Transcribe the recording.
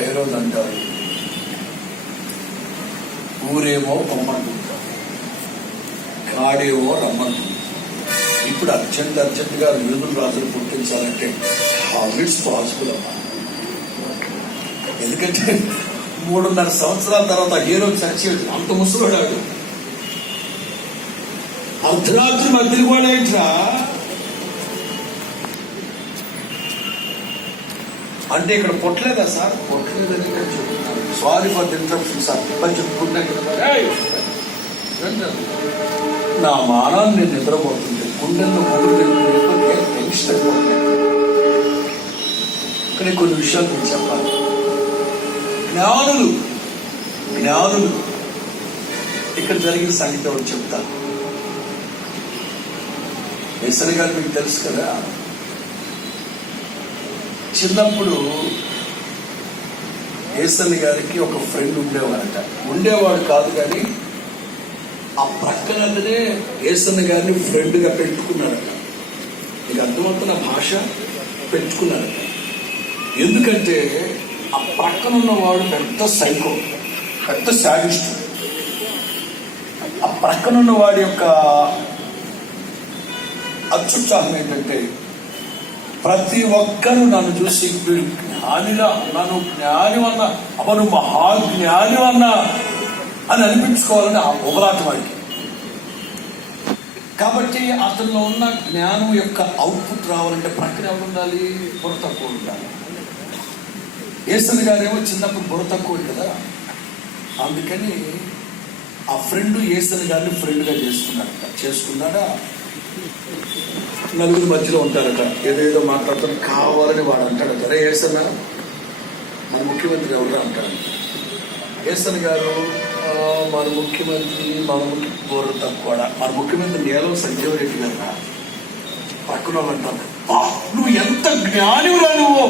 హేరోదు అంటారు, ఊరేమో పొమ్మంటుంటారు, గాడేమో రమ్మంటుంటారు. ఇప్పుడు అర్జెంటుగా యూదుల రాజులు పుట్టించాలంటే హౌ ఇట్స్ పాసిబుల్ అమ్మా. ఎందుకంటే 3.5 సంవత్సరాల తర్వాత హేరోదు చచ్చేది. అంత ముసలాడాడు. అర్ధరాత్రి మధ్యలో కూడా ఏంట్రా అంటే ఇక్కడ పొట్టలేదా సార్? పొట్టలేదని చెప్తున్నాను. Sorry for the interruption sir. చెప్పుకుంటున్నా కదా, నా మానాన్ని నేను నిద్రపోతుంది, గుండెల్లో మొదలు టెన్షన్ అయిపోతుంది. కానీ కొన్ని విషయాలు నేను చెప్పాలి. జ్ఞానులు ఇక్కడ జరిగిన సంగతి ఒకటి చెప్తాను. యేసయ్య గారు మీకు తెలుసు కదా, చిన్నప్పుడు యేసయ్య గారికి ఒక ఫ్రెండ్ ఉండేవాడు కాదు కానీ ఆ ప్రక్కనే యేసయ్య గారిని ఫ్రెండ్గా పెట్టుకున్నారట. మీకు అర్థమవుతున్న భాష పెట్టుకున్నారట. ఎందుకంటే ఆ ప్రక్కన ఉన్నవాడు పెద్ద సైకో, పెద్ద శాడిస్ట్. ఆ ప్రక్కనున్న వాడి యొక్క అత్యుత్సాహం ఏంటంటే ప్రతి ఒక్కరూ నన్ను చూసి నన్ను జ్ఞానివన్నా, అవను మహాజ్ఞానివన్నా అని అనిపించుకోవాలని ఆ ఉబలాట వాడికి. కాబట్టి అతనిలో ఉన్న జ్ఞానం యొక్క అవుట్పుట్ రావాలంటే ప్రక్కన ఎవరు ఉండాలి? బుర్ర తక్కువ ఉండాలి. యేసయ్య గారేమో చిన్నప్పుడు బుర్ర తక్కువ కదా, అందుకని ఆ ఫ్రెండ్ యేసయ్య గారిని ఫ్రెండ్గా చేసుకున్నాడా. నలుగురు మధ్యలో ఉంటారట, ఏదేదో మాట్లాడుతారు, కావాలని వాడు అంటాడట, అరే యేసయ్య మన ముఖ్యమంత్రి ఎవరు అంటాడు. యేసయ్య గారు మన ముఖ్యమంత్రి బుర్ర తక్కువ, మన ముఖ్యమంత్రి నీలం సంజీవ్ రెడ్డి గారు పక్కన అంటారు, నువ్వు ఎంత జ్ఞానివురా నువ్వు,